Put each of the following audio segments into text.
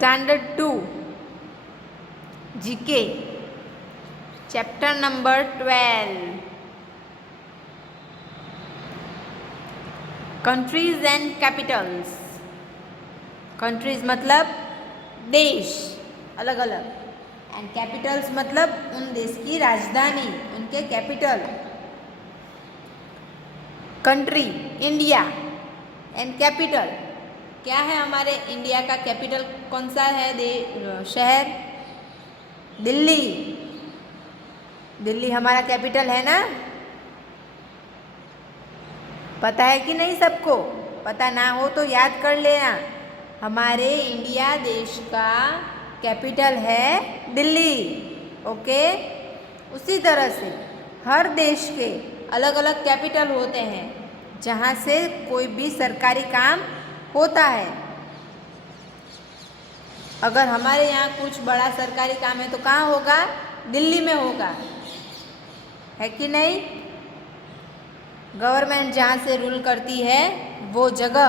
Standard 2 GK Chapter number 12 Countries and Capitals. Countries मतलब देश अलग अलग, एंड कैपिटल्स मतलब उन देश की राजधानी, उनके capital. Country India and capital, क्या है हमारे इंडिया का कैपिटल कौन सा है? शहर दिल्ली. दिल्ली हमारा कैपिटल है ना, पता है कि नहीं? सबको पता ना हो तो याद कर लेना. हमारे इंडिया देश का कैपिटल है दिल्ली. ओके. उसी तरह से हर देश के अलग अलग कैपिटल होते हैं जहाँ से कोई भी सरकारी काम होता है. अगर हमारे यहाँ कुछ बड़ा सरकारी काम है तो कहाँ होगा? दिल्ली में होगा, है कि नहीं? गवर्नमेंट जहाँ से रूल करती है वो जगह,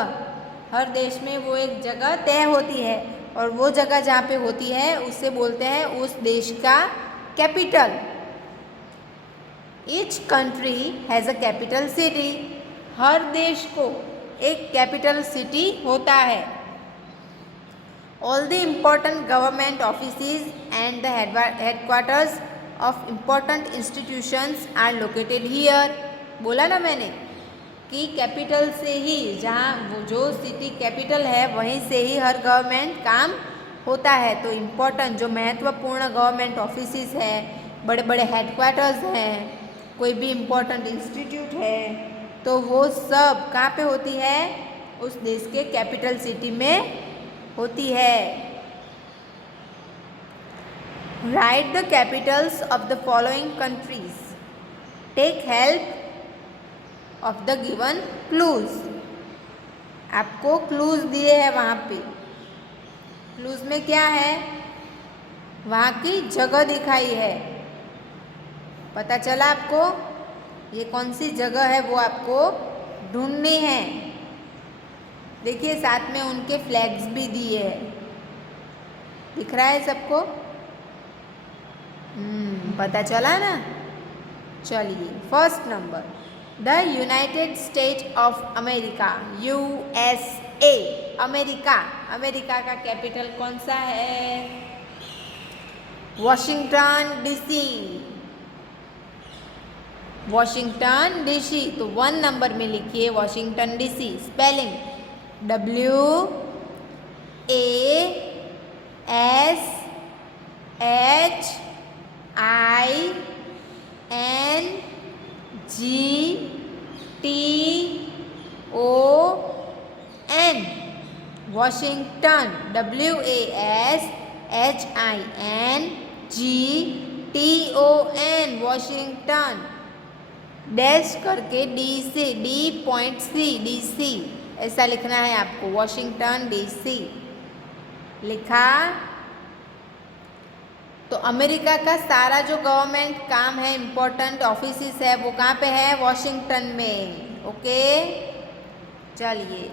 हर देश में वो एक जगह तय होती है, और वो जगह जहाँ पे होती है उसे बोलते हैं उस देश का capital. Each country has a capital city. हर देश को एक कैपिटल सिटी होता है. All the important government offices and the headquarters of important institutions are located here. बोला ना मैंने कि कैपिटल से ही, जहाँ वो जो सिटी कैपिटल है वहीं से ही हर गवर्नमेंट काम होता है. तो इम्पोर्टेंट जो महत्वपूर्ण गवर्नमेंट ऑफिसेस है, बड़े बड़े हेडक्वार्टर्स हैं, कोई भी इम्पोर्टेंट इंस्टीट्यूट है, तो वो सब कहाँ पे होती है? उस देश के कैपिटल सिटी में होती है. Write the capitals of the following countries. Take help of the given clues. आपको क्लूज दिए हैं वहाँ पे. क्लूज में क्या है? वहाँ की जगह दिखाई है. पता चला आपको? ये कौन सी जगह है वो आपको ढूंढनी है. देखिए साथ में उनके फ्लैग्स भी दिए हैं. दिख रहा है सबको? पता चला ना? चलिए, first number the United state of America, USA. America, America का कैपिटल कौन सा है? Washington DC. Washington DC. तो 1 नंबर में लिखिए Washington DC. Spelling WASHINGTON. Washington, WASHINGTON. Washington. Dash करके D.C. ऐसा लिखना है आपको. वॉशिंगटन DC लिखा. तो अमेरिका का सारा जो गवर्नमेंट काम है, इम्पोर्टेंट ऑफिसेस है, वो कहाँ पे है? वॉशिंगटन में. ओके. चलिए,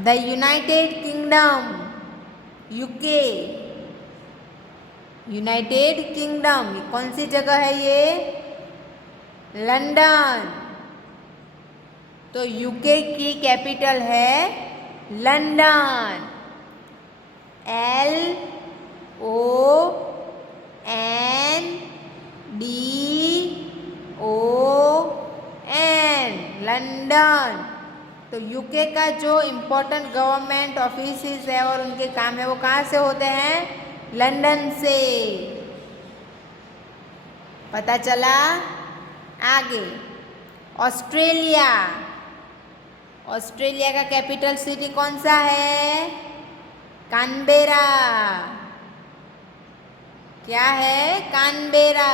the United kingdom, UK. United kingdom कौन सी जगह है? ये लंदन. तो UK की कैपिटल है लंदन. LONDON. लंदन. तो UK का जो इम्पोर्टेंट गवर्नमेंट ऑफिसेस है और उनके काम है वो कहाँ से होते हैं? लंदन से. पता चला? आगे, ऑस्ट्रेलिया. ऑस्ट्रेलिया का कैपिटल सिटी कौन सा है? कानबेरा. क्या है? कानबेरा.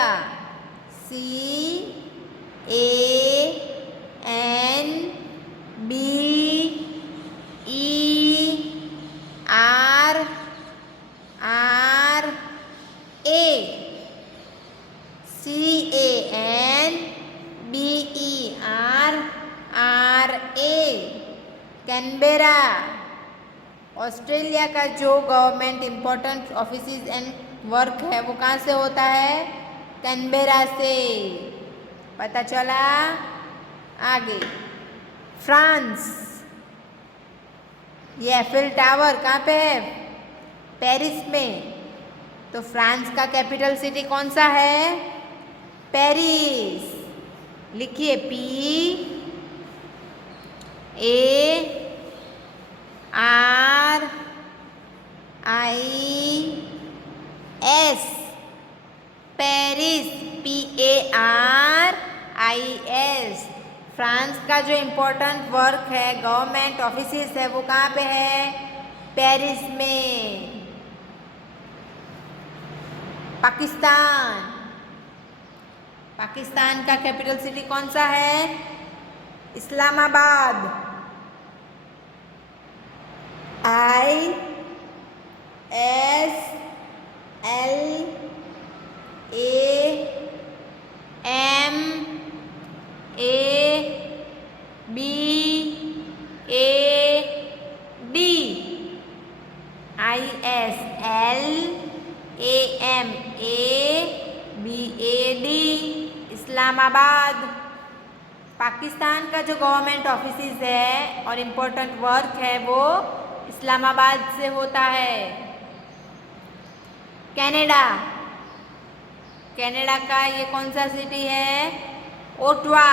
कैनबेरा. ऑस्ट्रेलिया का जो government important offices and work है वो कहाँ से होता है? कैनबेरा से। पता चला? आगे फ्रांस, ये एफिल टावर कहाँ पे है? पेरिस में। तो फ्रांस का कैपिटल सिटी कौन सा है? पेरिस। लिखिए PARIS, पेरिस, PARIS। फ्रांस का जो इम्पोर्टेंट वर्क है, गवर्नमेंट ऑफिसेस है, वो कहाँ पे है? पेरिस में। पाकिस्तान, पाकिस्तान का कैपिटल सिटी कौन सा है? इस्लामाबाद, इस्लामाबाद। पाकिस्तान का जो गवर्नमेंट ऑफिसेज है और इम्पोर्टेंट वर्क है वो इस्लामाबाद से होता है। कनाडा, कनाडा का ये कौन सा सिटी है? Ottawa,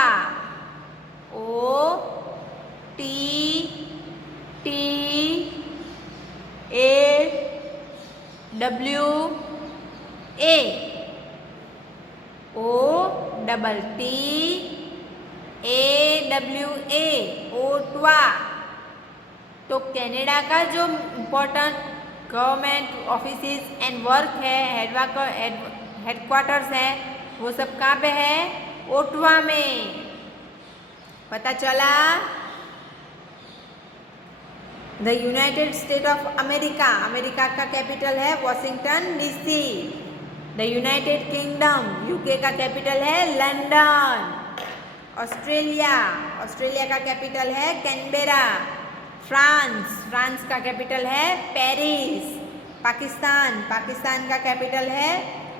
OTTAWA, Ottawa. तो कनाडा का जो important government offices and work है, हेडक्वार्टर्स है, वो सब कहाँ पे है? ओटावा में। पता चला? The United state of America, America का कैपिटल है Washington DC. The United kingdom, UK का कैपिटल है लंदन। ऑस्ट्रेलिया, ऑस्ट्रेलिया का कैपिटल है कैनबेरा। फ्रांस, फ्रांस का कैपिटल है पेरिस। पाकिस्तान, पाकिस्तान का कैपिटल है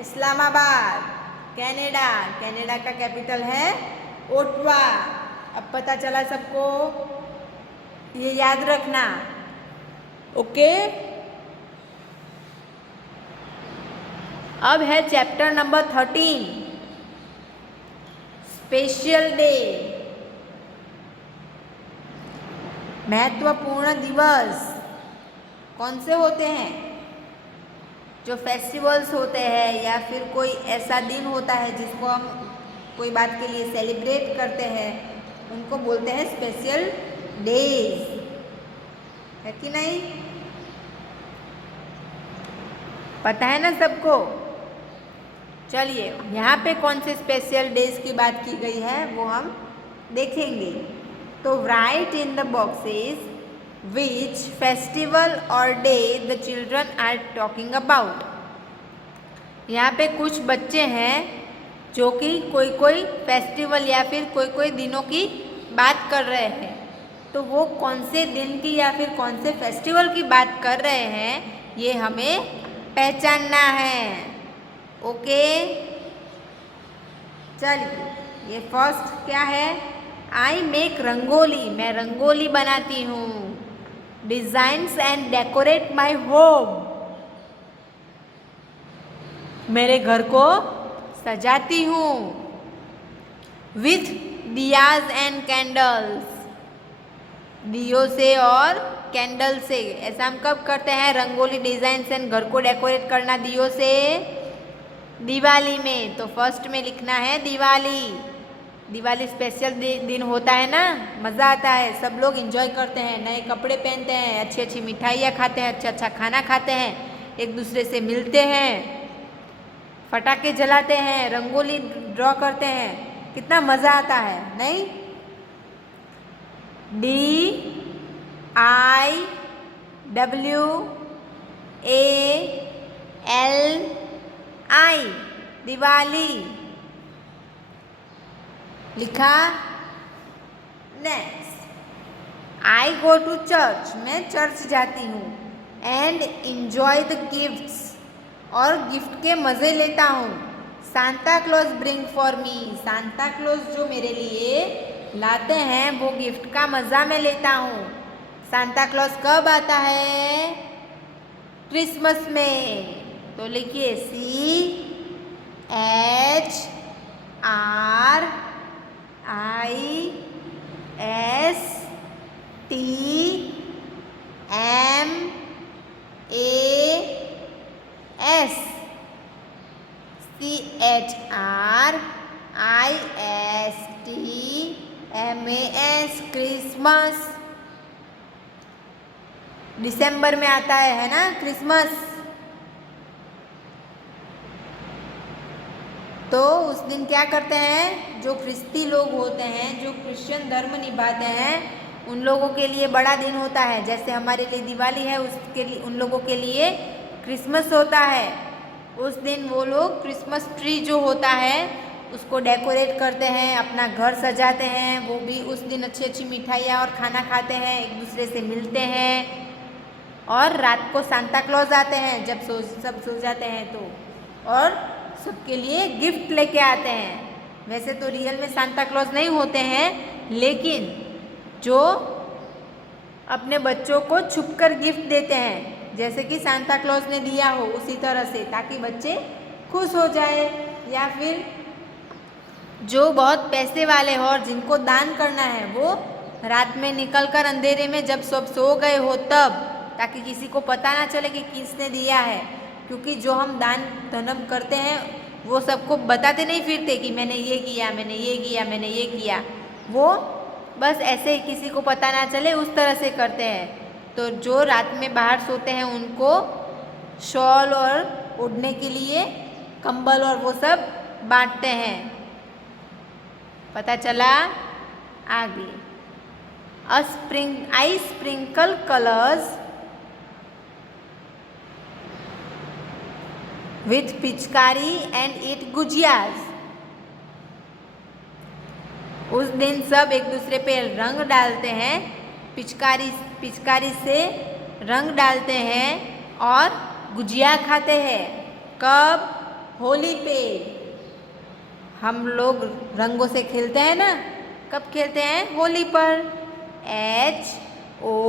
इस्लामाबाद। कनाडा, कनाडा का कैपिटल है ओटावा। अब पता चला सबको? ये याद रखना, ओके? अब है चैप्टर नंबर 13, स्पेशल डे, महत्वपूर्ण दिवस। कौन से होते हैं? जो फेस्टिवल्स होते हैं या फिर कोई ऐसा दिन होता है जिसको हम कोई बात के लिए सेलिब्रेट करते हैं, उनको बोलते हैं स्पेशल डेज, है कि नहीं? पता है ना सबको? चलिए, यहाँ पे कौन से स्पेशल डेज की बात की गई है वो हम देखेंगे। तो write in the boxes which festival और day the children are talking about. यहाँ पे कुछ बच्चे हैं जो कि कोई कोई फेस्टिवल या फिर कोई कोई दिनों की बात कर रहे हैं। तो वो कौन से दिन की या फिर कौन से फेस्टिवल की बात कर रहे हैं, ये हमें पहचानना है, ओके? चलिए, ये फर्स्ट क्या है? आई मेक रंगोली, मैं रंगोली बनाती हूँ। Designs and decorate my home, मेरे घर को सजाती हूँ। विथ दियाज एंड कैंडल्स, दियो से और कैंडल से। ऐसा हम कब करते हैं? रंगोली डिजाइन से घर को डेकोरेट करना दियो से दिवाली में। तो फर्स्ट में लिखना है दिवाली। दिवाली स्पेशल दिन होता है ना, मज़ा आता है, सब लोग एंजॉय करते हैं, नए कपड़े पहनते हैं, अच्छी अच्छी मिठाइयाँ खाते हैं, अच्छा अच्छा खाना खाते हैं, एक दूसरे से मिलते हैं, पटाखे जलाते हैं, रंगोली ड्रॉ करते हैं, कितना मज़ा आता है, नहीं? DIWALI, दिवाली लिखा। Next, I go to church, मैं चर्च जाती हूँ। एंड इंजॉय द गिफ्ट्स, और गिफ्ट के मज़े लेता हूँ। Santa Claus bring for me, Santa Claus जो मेरे लिए लाते हैं वो गिफ्ट का मज़ा मैं लेता हूँ। सांता क्लॉज कब आता है? क्रिसमस में। तो लिखिए CHRISTMAS, क्रिसमस। दिसंबर में आता है ना क्रिसमस। तो उस दिन क्या करते हैं, जो ख्रिस्ती लोग होते हैं, जो क्रिश्चियन धर्म निभाते हैं, उन लोगों के लिए बड़ा दिन होता है। जैसे हमारे लिए दिवाली है, उसके लिए उन लोगों के लिए क्रिसमस होता है। उस दिन वो लोग क्रिसमस ट्री जो होता है उसको डेकोरेट करते हैं, अपना घर सजाते हैं। वो भी उस दिन अच्छी अच्छी मिठाइयाँ और खाना खाते हैं, एक दूसरे से मिलते हैं। और रात को सांता क्लॉज आते हैं जब सब सो जाते हैं तो, और सबके लिए गिफ्ट लेके आते हैं। वैसे तो रियल में सांता क्लॉज नहीं होते हैं, लेकिन जो अपने बच्चों को छुपकर गिफ्ट देते हैं, जैसे कि सांता क्लॉज ने दिया हो उसी तरह से, ताकि बच्चे खुश हो जाए। या फिर जो बहुत पैसे वाले हो और जिनको दान करना है, वो रात में निकलकर अंधेरे में जब सब सो गए हो तब, ताकि किसी को पता ना चले कि किसने दिया है। क्योंकि जो हम दान धर्म करते हैं वो सबको बताते नहीं फिरते कि मैंने ये किया, मैंने ये किया, मैंने ये किया। वो बस ऐसे ही किसी को पता ना चले उस तरह से करते हैं। तो जो रात में बाहर सोते हैं उनको शॉल और ओढ़ने के लिए कंबल और वो सब बांटते हैं। पता चला? आगे I sprinkle colors with पिचकारी and eat गुजियास। उस दिन सब एक दूसरे पे रंग डालते हैं, पिचकारी से रंग डालते हैं और गुजिया खाते हैं। कब? होली पे। हम लोग रंगों से खेलते हैं ना, कब खेलते हैं? होली पर। HOLI,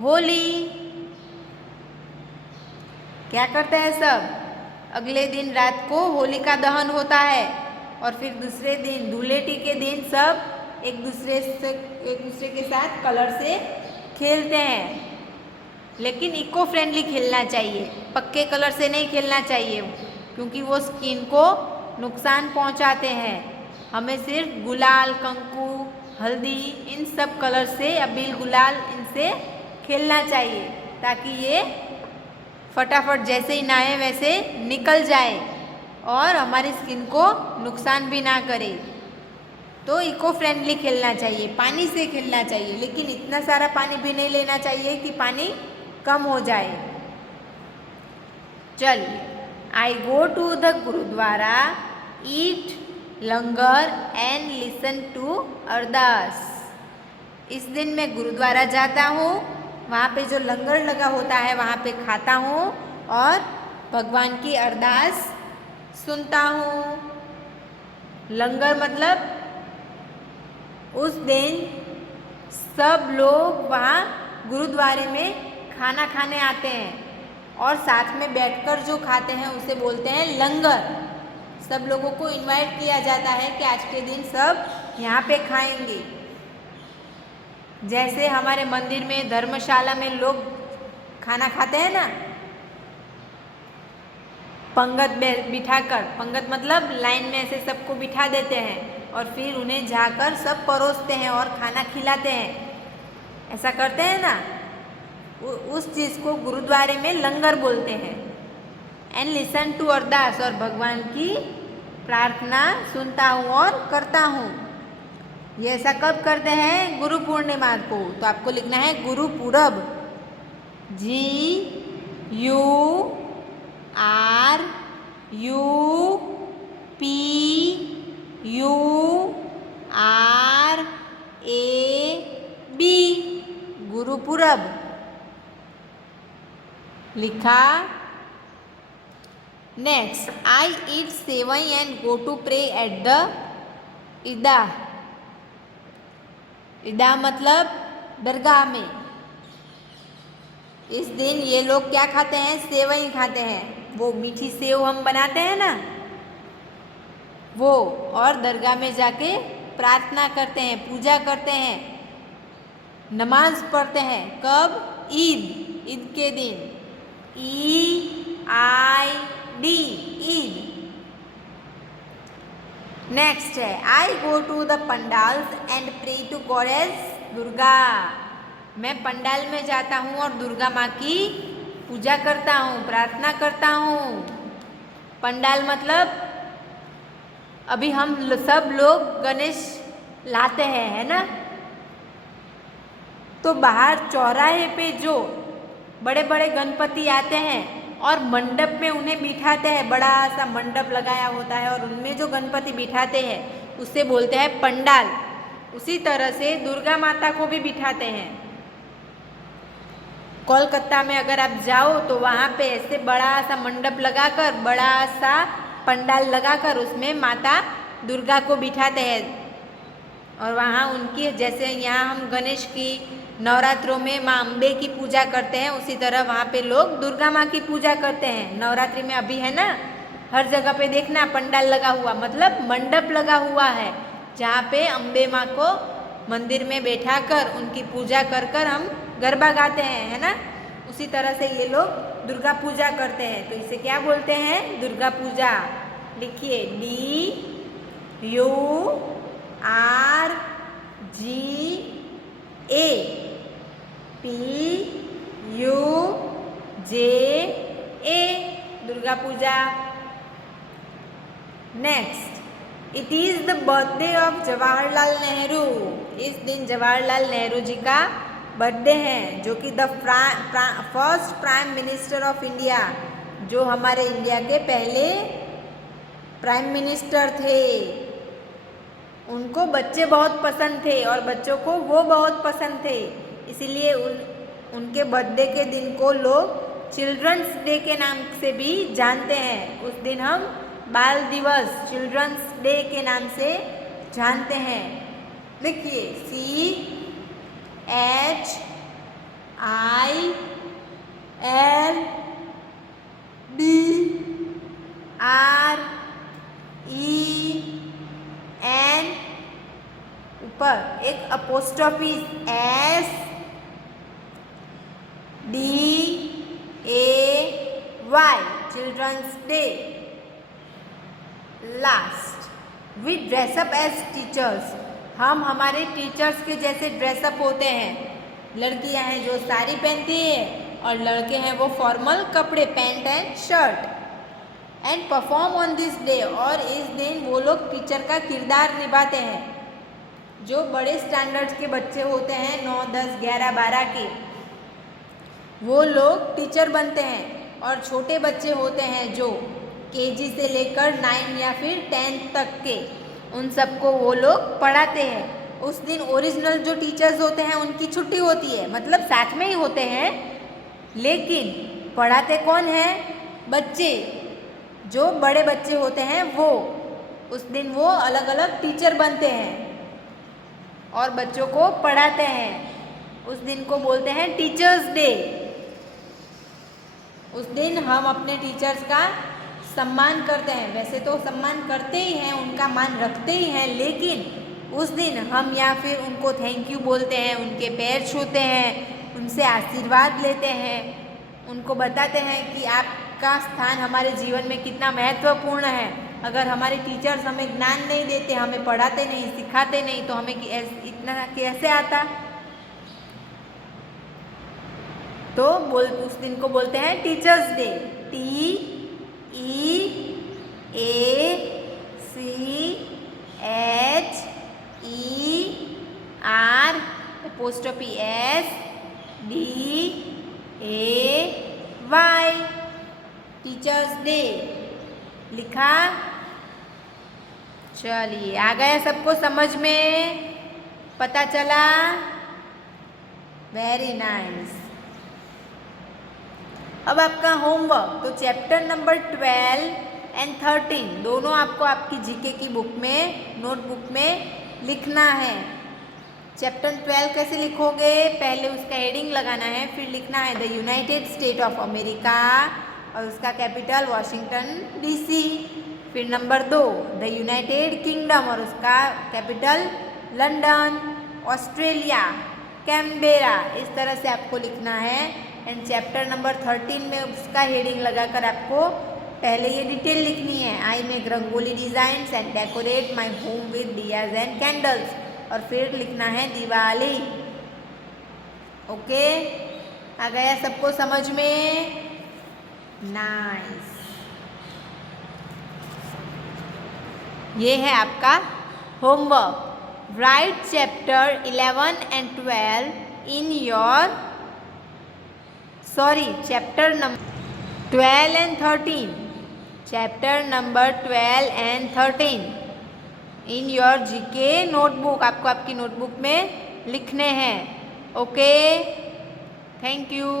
होली। क्या करते हैं सब? अगले दिन रात को होलिका दहन होता है और फिर दूसरे दिन धूलेटी के दिन सब एक दूसरे के साथ कलर से खेलते हैं। लेकिन इको फ्रेंडली खेलना चाहिए, पक्के कलर से नहीं खेलना चाहिए, क्योंकि वो स्किन को नुकसान पहुंचाते हैं। हमें सिर्फ गुलाल, कंकु, हल्दी, इन सब कलर से, अबील, गुलाल, इनसे खेलना चाहिए, ताकि ये फटाफट जैसे ही नहाए वैसे निकल जाए और हमारी स्किन को नुकसान भी ना करे। तो इको फ्रेंडली खेलना चाहिए, पानी से खेलना चाहिए, लेकिन इतना सारा पानी भी नहीं लेना चाहिए कि पानी कम हो जाए। चलिए, I go to the gurdwara, eat langar and listen to Ardas. इस दिन मैं गुरुद्वारा जाता हूँ, वहाँ पे जो लंगर लगा होता है वहाँ पे खाता हूँ और भगवान की अरदास सुनता हूँ। लंगर मतलब उस दिन सब लोग वहाँ गुरुद्वारे में खाना खाने आते हैं और साथ में बैठकर जो खाते हैं उसे बोलते हैं लंगर। सब लोगों को इनवाइट किया जाता है कि आज के दिन सब यहाँ पे खाएंगे। जैसे हमारे मंदिर में, धर्मशाला में लोग खाना खाते हैं ना, पंगत बिठाकर, पंगत मतलब लाइन में ऐसे सबको बिठा देते हैं और फिर उन्हें जाकर सब परोसते हैं और खाना खिलाते हैं, ऐसा करते हैं ना, उस चीज़ को गुरुद्वारे में लंगर बोलते हैं। एंड लिसन टू अरदास, और भगवान की प्रार्थना सुनता हूँ और करता हूँ। ये ऐसा कब करते हैं? गुरु पूर्णिमा को। तो आपको लिखना है गुरु पूरब, GURUPURB। गुरुपुरब। लिखा। Next, I eat sevai and go to pray at the Eidgah. ईदगाह मतलब दरगाह में। इस दिन ये लोग क्या खाते हैं? सेवई खाते हैं। वो मीठी सेव हम बनाते हैं ना, वो। और दरगाह में जाके प्रार्थना करते हैं, पूजा करते हैं, नमाज पढ़ते हैं। कब? ईद, ईद के दिन। EID, ईद। नेक्स्ट है, I go to the pandals and pray to goddess Durga. मैं पंडाल में जाता हूँ और दुर्गा माँ की पूजा करता हूँ, प्रार्थना करता हूँ। पंडाल मतलब अभी हम सब लोग गणेश लाते हैं, है ना? तो बाहर चौराहे पे जो बड़े बड़े गणपति आते हैं और मंडप में उन्हें बिठाते हैं, बड़ा सा मंडप लगाया होता है और उनमें जो गणपति बिठाते हैं उसे बोलते हैं पंडाल। उसी तरह से दुर्गा माता को भी बिठाते हैं। कोलकाता में अगर आप जाओ तो वहाँ पे ऐसे बड़ा सा मंडप लगाकर, बड़ा सा पंडाल लगाकर उसमें माता दुर्गा को बिठाते हैं और वहाँ उनकी, जैसे यहाँ हम गणेश की नवरात्रों में माँ अम्बे की पूजा करते हैं, उसी तरह वहाँ पे लोग दुर्गा माँ की पूजा करते हैं। नवरात्रि में अभी है ना, हर जगह पे देखना पंडाल लगा हुआ, मतलब मंडप लगा हुआ है जहाँ पे अम्बे माँ को मंदिर में बैठा कर उनकी पूजा कर कर हम गरबा गाते हैं, है ना? उसी तरह से ये लोग दुर्गा पूजा करते हैं। तो इसे क्या बोलते हैं? दुर्गा पूजा। लिखिए, DURGAPUJA, Durga Puja. Next, it is the birthday of Jawaharlal Nehru. इस दिन जवाहरलाल नेहरू जी का बर्थडे है, जो कि the first prime minister of India, जो हमारे इंडिया के पहले प्राइम मिनिस्टर थे। उनको बच्चे बहुत पसंद थे और बच्चों को वो बहुत पसंद थे, इसीलिए उनके बर्थडे के दिन को लोग चिल्ड्रंस डे के नाम से भी जानते हैं। उस दिन हम बाल दिवस, चिल्ड्रंस डे के नाम से जानते हैं। देखिए, CHILDREN, ऊपर एक apostrophe SDAY, children's day. Last, we dress up as teachers. हम हमारे टीचर्स के जैसे ड्रेसअप होते हैं। लड़कियां हैं जो साड़ी पहनती है और लड़के हैं वो फॉर्मल कपड़े, pant and shirt. And perform on this day, और इस दिन वो लोग टीचर का किरदार निभाते हैं। जो बड़े स्टैंडर्ड्स के बच्चे होते हैं, 9, 10, 11, 12 के, वो लोग टीचर बनते हैं। और छोटे बच्चे होते हैं जो KG से लेकर 9 या फिर 10 तक के, उन सबको वो लोग पढ़ाते हैं। उस दिन ओरिजिनल जो टीचर्स होते हैं उनकी छुट्टी होती है, मतलब साथ में ही होते हैं, लेकिन पढ़ाते कौन है? बच्चे। जो बड़े बच्चे होते हैं वो उस दिन वो अलग अलग टीचर बनते हैं और बच्चों को पढ़ाते हैं। उस दिन को बोलते हैं टीचर्स डे। उस दिन हम अपने टीचर्स का सम्मान करते हैं। वैसे तो सम्मान करते ही हैं, उनका मान रखते ही हैं, लेकिन उस दिन हम या फिर उनको थैंक यू बोलते हैं, उनके पैर छूते हैं, उनसे आशीर्वाद लेते हैं, उनको बताते हैं कि आपका स्थान हमारे जीवन में कितना महत्वपूर्ण है। अगर हमारे टीचर्स हमें ज्ञान नहीं देते, हमें पढ़ाते नहीं, सिखाते नहीं, तो हमें इतना कैसे आता? तो उस दिन को बोलते हैं teachers day. TEACHERSDAY, teachers day. लिखा? चलिए, आ गया सबको समझ में? पता चला? Very nice. अब आपका होमवर्क, तो चैप्टर नंबर 12 एंड 13 दोनों आपको आपकी जीके की बुक में, नोटबुक में लिखना है। चैप्टर 12 कैसे लिखोगे? पहले उसका हेडिंग लगाना है, फिर लिखना है the United state of America और उसका कैपिटल वॉशिंगटन डीसी। फिर नंबर 2 द यूनाइटेड किंगडम और उसका कैपिटल लंदन। ऑस्ट्रेलिया कैनबेरा, इस तरह से आपको लिखना है। एंड चैप्टर नंबर 13 में उसका हेडिंग लगाकर आपको पहले ये डिटेल लिखनी है, I make rangoli designs and decorate my home with diyas and candles, और फिर लिखना है दिवाली। ओके, आ गया सबको समझ में? नाइस। ये है आपका homework. Right chapter 11 and 12 in your, sorry chapter number 12 and 13, chapter number 12 and 13 in your GK notebook, आपको आपकी नोटबुक में लिखने हैं। Okay, thank you.